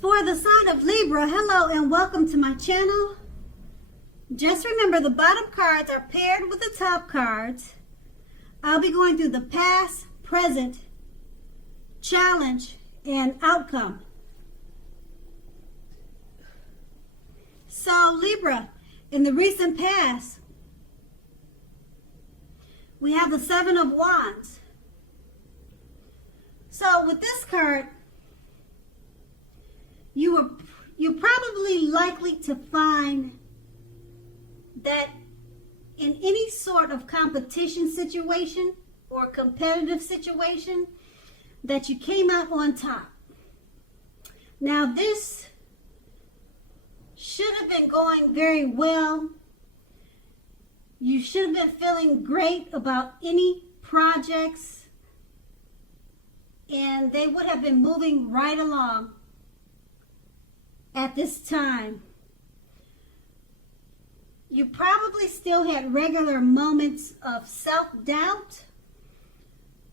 For the sign of Libra, hello and welcome to my channel. Just remember the bottom cards are paired with the top cards. I'll be going through the past, present, challenge, and outcome. So Libra, in the recent past, we have the Seven of Wands. So with this card, you're probably likely to find that in any sort of competition situation or competitive situation that you came out on top. Now this should have been going very well. You should have been feeling great about any projects, and they would have been moving right along at this time. You probably still had regular moments of self-doubt,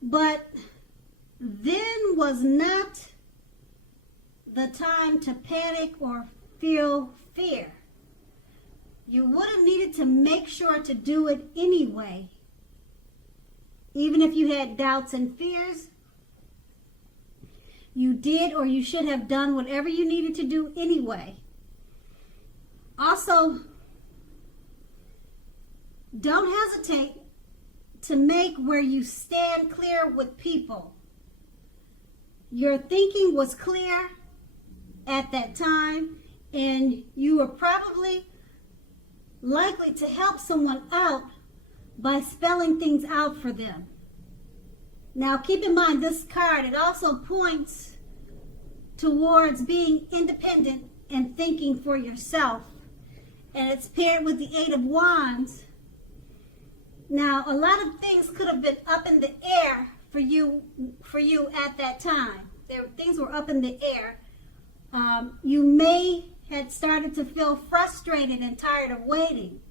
but then was not the time to panic or feel fear. You would have needed to make sure to do it anyway. Even if you had doubts and fears, you did or you should have done whatever you needed to do anyway. Also, don't hesitate to make where you stand clear with people. Your thinking was clear at that time, and you were probably likely to help someone out by spelling things out for them. Now keep in mind this card, it also points towards being independent and thinking for yourself. And it's paired with the Eight of Wands. Now a lot of things could have been up in the air for you at that time. Things were up in the air. You may had started to feel frustrated and tired of waiting.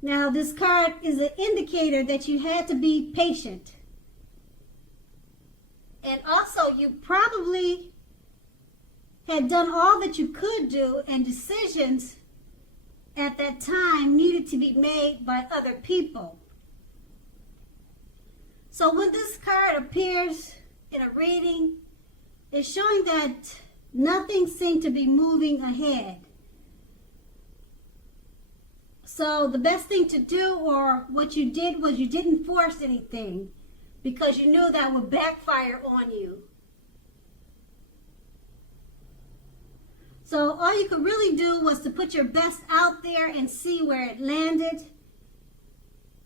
Now this card is an indicator that you had to be patient. And also you probably had done all that you could do, and decisions at that time needed to be made by other people. So when this card appears in a reading, it's showing that nothing seemed to be moving ahead. So the best thing to do, or what you did, was you didn't force anything because you knew that would backfire on you. So all you could really do was to put your best out there and see where it landed.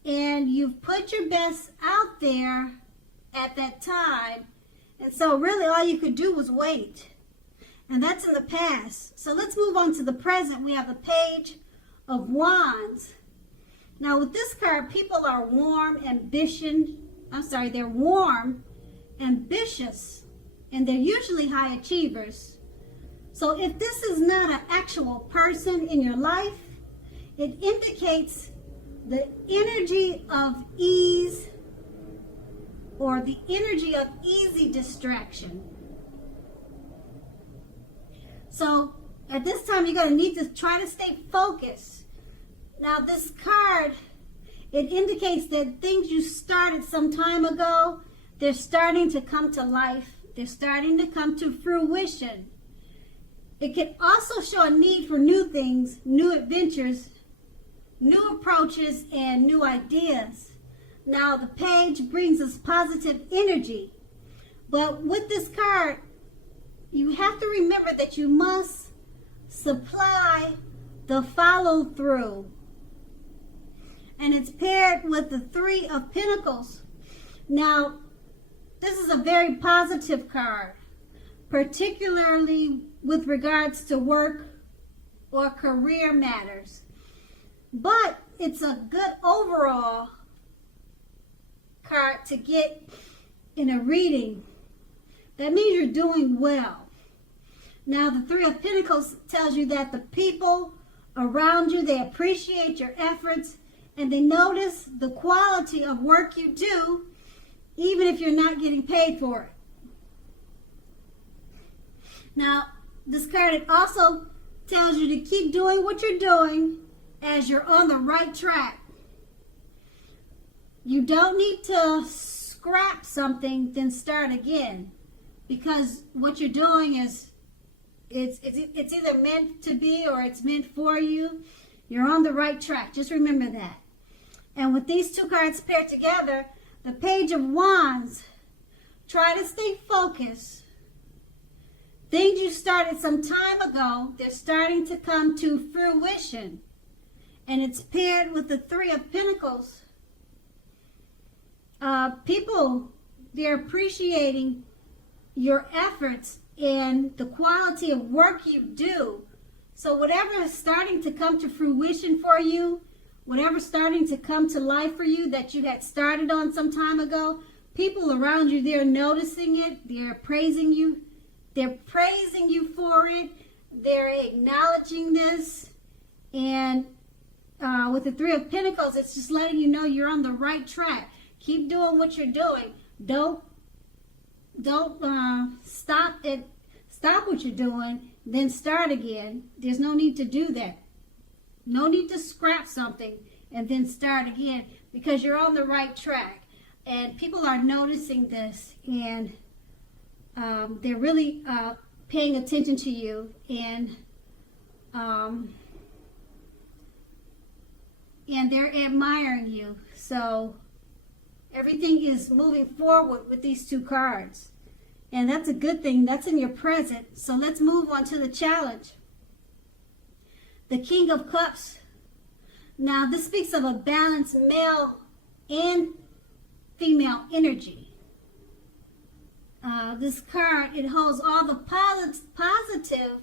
And you've put your best out there at that time. And so really all you could do was wait. And that's in the past. So let's move on to the present. We have the Page of Wands. Now with this card, people are warm, they're warm, ambitious, and they're usually high achievers. So if this is not an actual person in your life, it indicates the energy of ease or the energy of easy distraction. So at this time, you're going to need to try to stay focused. Now this card, it indicates that things you started some time ago, they're starting to come to life. They're starting to come to fruition. It can also show a need for new things, new adventures, new approaches, and new ideas. Now the page brings us positive energy. But with this card, you have to remember that you must supply the follow-through. And it's paired with the Three of Pentacles. Now, this is a very positive card, particularly with regards to work or career matters. But it's a good overall card to get in a reading. That means you're doing well. Now, the Three of Pentacles tells you that the people around you, they appreciate your efforts, and they notice the quality of work you do, even if you're not getting paid for it. Now, this card, it also tells you to keep doing what you're doing as you're on the right track. You don't need to scrap something, then start again. Because what you're doing is, it's either meant to be or it's meant for you. You're on the right track. Just remember that. And with these two cards paired together, the Page of Wands, try to stay focused. Things you started some time ago, they're starting to come to fruition. And it's paired with the Three of Pentacles. People, they're appreciating your efforts and the quality of work you do. So whatever is starting to come to fruition for you, whatever's starting to come to life for you that you had started on some time ago, people around you, they're noticing it, they're praising you. They're praising you for it. They're acknowledging this. And with the Three of Pentacles, it's just letting you know you're on the right track. Keep doing what you're doing. Don't stop what you're doing, then start again. There's no need to do that. No need to scrap something and then start again, because you're on the right track. And people are noticing this, and they're really paying attention to you, and they're admiring you. So everything is moving forward with these two cards. And that's a good thing. That's in your present. So let's move on to the challenge. The King of Cups. Now, this speaks of a balanced male and female energy. This card, it holds all the positive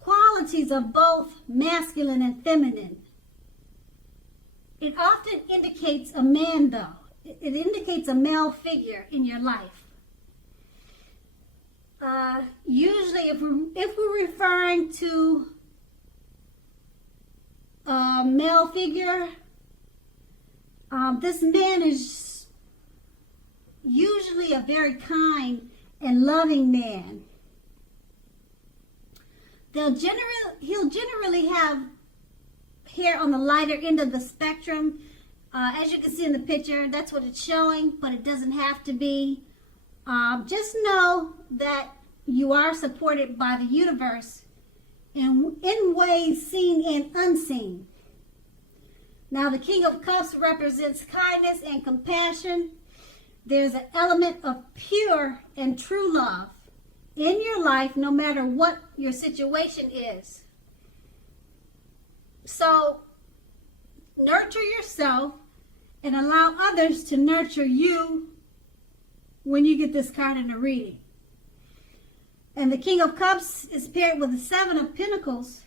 qualities of both masculine and feminine. It often indicates a man, though. It indicates a male figure in your life. Usually, if we're referring to a male figure, this man is usually a very kind and loving man. He'll generally have hair on the lighter end of the spectrum. As you can see in the picture, that's what it's showing, but it doesn't have to be. Just know that you are supported by the universe in ways seen and unseen. Now, the King of Cups represents kindness and compassion. There's an element of pure and true love in your life, no matter what your situation is. So, nurture yourself and allow others to nurture you when you get this card in the reading. And the King of Cups is paired with the Seven of Pentacles.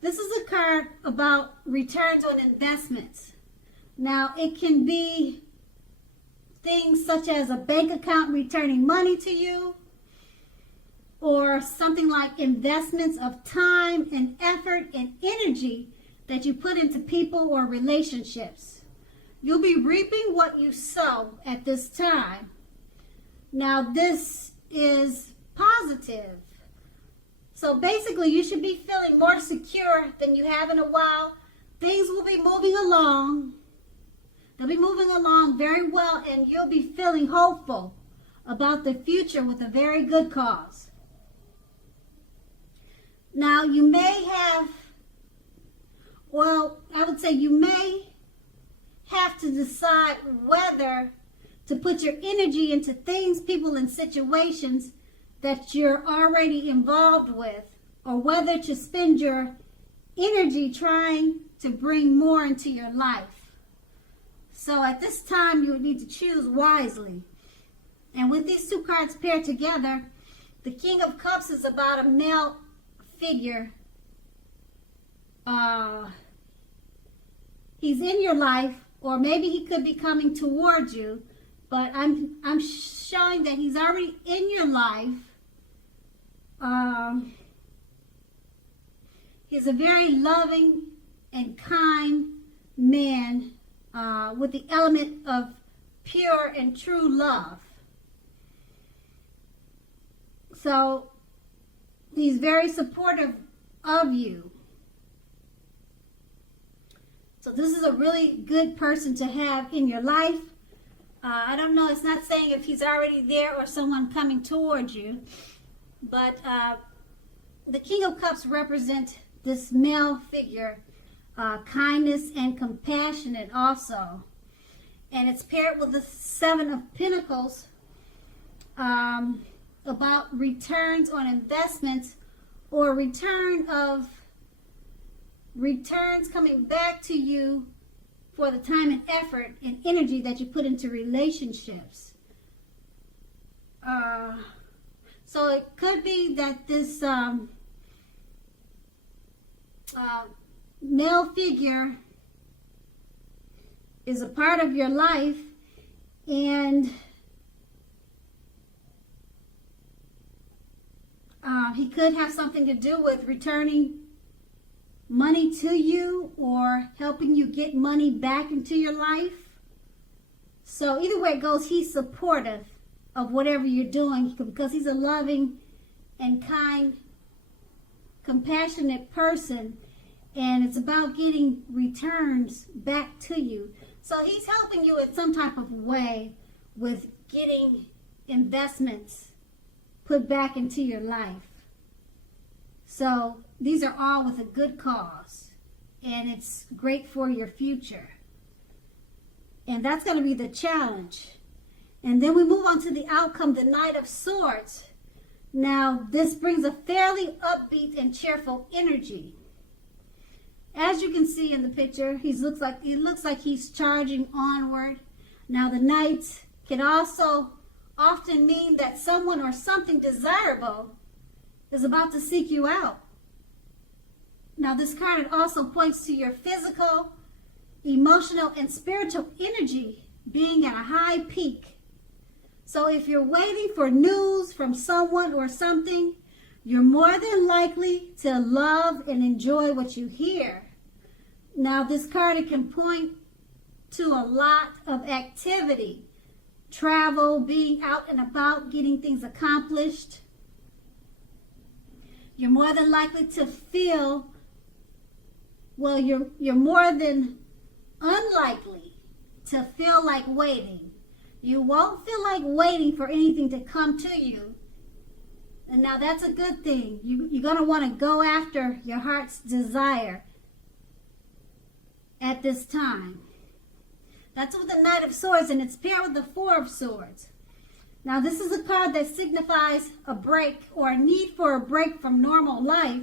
This is a card about returns on investments. Now, it can be things such as a bank account returning money to you, or something like investments of time and effort and energy that you put into people or relationships. You'll be reaping what you sow at this time. Now, this is positive. So basically, you should be feeling more secure than you have in a while. Things will be moving along. They'll be moving along very well, and you'll be feeling hopeful about the future with a very good cause. Now, you may have, I would say you may have to decide whether to put your energy into things, people, and situations that you're already involved with, or whether to spend your energy trying to bring more into your life. So at this time, you would need to choose wisely. And with these two cards paired together, the King of Cups is about a male figure. He's in your life, or maybe he could be coming towards you, but I'm showing that he's already in your life. He's a very loving and kind man with the element of pure and true love. So He's very supportive of you. So this is a really good person to have in your life. I don't know, it's not saying if he's already there or someone coming towards you, but the King of Cups represents this male figure, kindness and compassionate also. And it's paired with the Seven of Pentacles, about returns on investments or returns coming back to you for the time and effort and energy that you put into relationships. So it could be that this male figure is a part of your life, and he could have something to do with returning money to you or helping you get money back into your life. So either way it goes, he's supportive of whatever you're doing because he's a loving and kind, compassionate person, and it's about getting returns back to you. So he's helping you in some type of way with getting investments put back into your life. So these are all with a good cause, and it's great for your future. And that's going to be the challenge. And then we move on to the outcome, the Knight of Swords. Now, this brings a fairly upbeat and cheerful energy. As you can see in the picture, it looks like he's charging onward. Now, the Knight can also often mean that someone or something desirable is about to seek you out. Now, this card also points to your physical, emotional, and spiritual energy being at a high peak. So if you're waiting for news from someone or something, you're more than likely to love and enjoy what you hear. Now, this card, it can point to a lot of activity, travel, being out and about, getting things accomplished. You're more than likely to feel, well, you're more than unlikely to feel like waiting. You won't feel like waiting for anything to come to you. And now that's a good thing. You're going to want to go after your heart's desire at this time. That's with the Knight of Swords, and it's paired with the Four of Swords. Now, this is a card that signifies a break or a need for a break from normal life.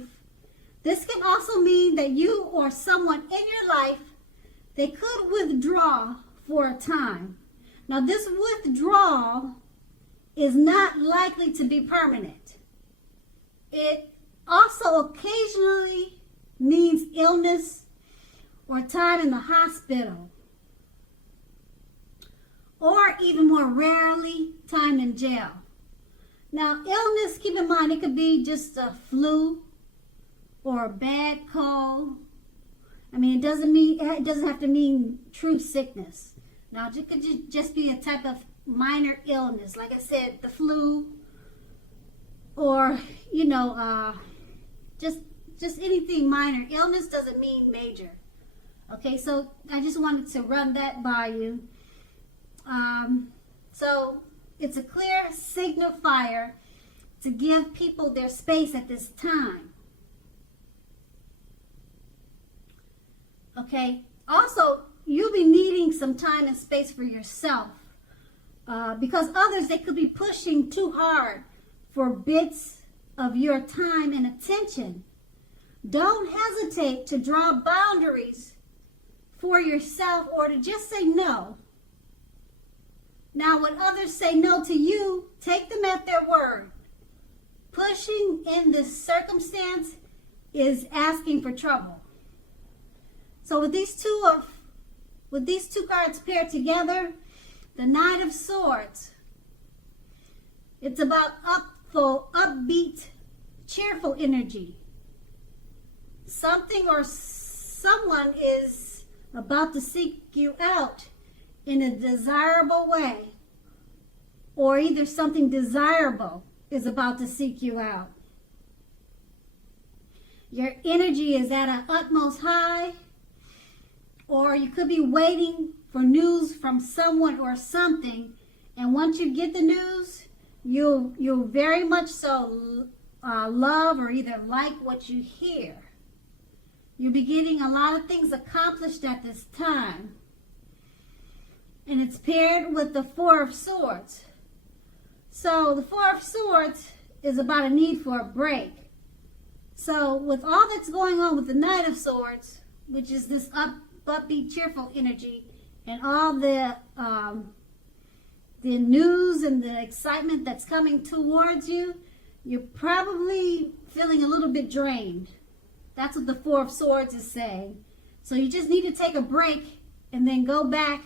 This can also mean that you or someone in your life, they could withdraw for a time. Now, this withdrawal is not likely to be permanent. It also occasionally means illness or time in the hospital, or even more rarely, time in jail. Now, illness, keep in mind, it could be just a flu or a bad cold. I mean, it doesn't have to mean true sickness. Now, it could just be a type of minor illness, like I said, the flu, or just anything minor. Illness doesn't mean major. Okay, so I just wanted to run that by you. So it's a clear signifier to give people their space at this time. Okay, also you'll be needing some time and space for yourself, because others, they could be pushing too hard for bits of your time and attention. Don't hesitate to draw boundaries for yourself or to just say no. Now, when others say no to you, take them at their word. Pushing in this circumstance is asking for trouble. So with these two cards paired together, the Knight of Swords, it's about upbeat, cheerful energy. Something or someone is about to seek you out in a desirable way, or either something desirable is about to seek you out. Your energy is at an utmost high. Or you could be waiting for news from someone or something. And once you get the news, you'll very much so love or either like what you hear. You'll be getting a lot of things accomplished at this time. And it's paired with the Four of Swords. So the Four of Swords is about a need for a break. So with all that's going on with the Knight of Swords, which is this upbeat, cheerful energy, and all the news and the excitement that's coming towards you, you're probably feeling a little bit drained. That's what the Four of Swords is saying. So you just need to take a break and then go back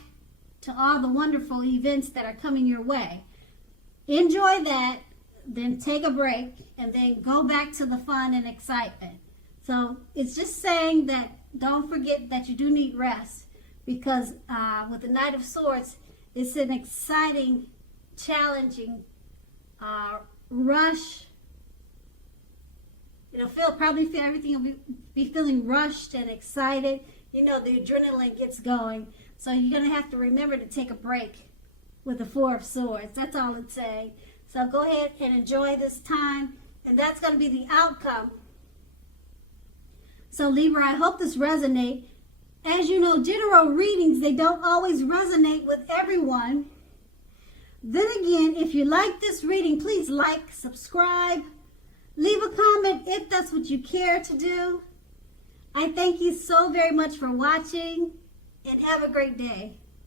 to all the wonderful events that are coming your way. Enjoy that, then take a break, and then go back to the fun and excitement. So it's just saying that don't forget that you do need rest, because with the Knight of Swords, it's an exciting, challenging rush. Everything will be feeling rushed and excited. You know, the adrenaline gets going. So you're going to have to remember to take a break with the Four of Swords. That's all it's saying. So go ahead and enjoy this time. And that's going to be the outcome. So Libra, I hope this resonates. As you know, general readings, they don't always resonate with everyone. Then again, if you like this reading, please like, subscribe, leave a comment if that's what you care to do. I thank you so very much for watching, and have a great day.